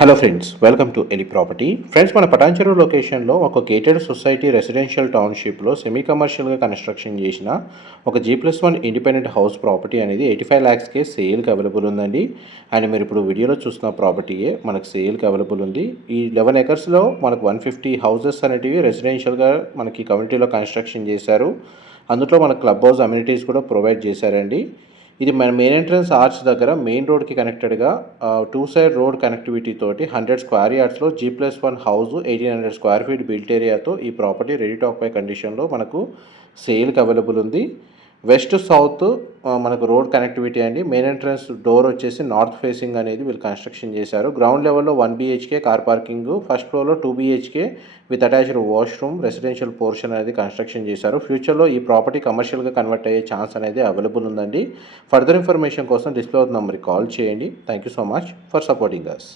Hello friends, welcome to Eli property. Friends, మన పటాన్చెరు లొకేషన్లో ఒక గేటెడ్ సొసైటీ రెసిడెన్షియల్ టౌన్షిప్లో సెమీ కమర్షియల్గా కన్స్ట్రక్షన్ చేసిన ఒక G+1 ఇండిపెండెంట్ హౌస్ ప్రాపర్టీ అనేది 85 lakhsకే సేల్కి అవైలబుల్ ఉందండి. అండ్ మీరు ఇప్పుడు వీడియోలో చూస్తున్న ప్రాపర్టీయే మనకు సేల్కి అవైలబుల్ ఉంది. ఈ 11 acresలో మనకు 150 హౌసెస్ అనేటివి రెసిడెన్షియల్గా మనకి కమ్యూనిటీలో కన్స్ట్రక్షన్ చేశారు. అందులో మన క్లబ్ హౌస్ అమ్యూనిటీస్ కూడా ప్రొవైడ్ చేశారండి. ఇది మన మెయిన్ ఎంట్రన్స్ ఆర్చ్ దగ్గర మెయిన్ రోడ్కి కనెక్టెడ్గా టూ సైడ్ రోడ్ కనెక్టివిటీ తోటి 100 square yardsలో G+1 house 1800 square feet built ఏరియాతో ఈ ప్రాపర్టీ రెడీ టు ఆక్యుపై కండిషన్లో మనకు సేల్కి అవైలబుల్ ఉంది. వెస్ట్ సౌత్ మనకు రోడ్ కనెక్టివిటీ అండి. మెయిన్ ఎంట్రన్స్ డోర్ వచ్చేసి నార్త్ ఫేసింగ్ అనేది వీళ్ళు కన్స్ట్రక్షన్ చేశారు. గ్రౌండ్ లెవెల్లో 1 BHK కార్ పార్కింగ్, ఫస్ట్ ఫ్లోర్లో 2 BHK with attached washroom residential portion అనేది కన్స్ట్రక్షన్ చేశారు. ఫ్యూచర్లో ఈ ప్రాపర్టీ కమర్షియల్గా కన్వర్ట్ అయ్యే ఛాన్స్ అనేది అవైలబుల్ ఉందండి. ఫర్దర్ ఇన్ఫర్మేషన్ కోసం డిస్ప్లే అవుతున్న నెంబర్కి కాల్ చేయండి. Thank you so much for supporting us.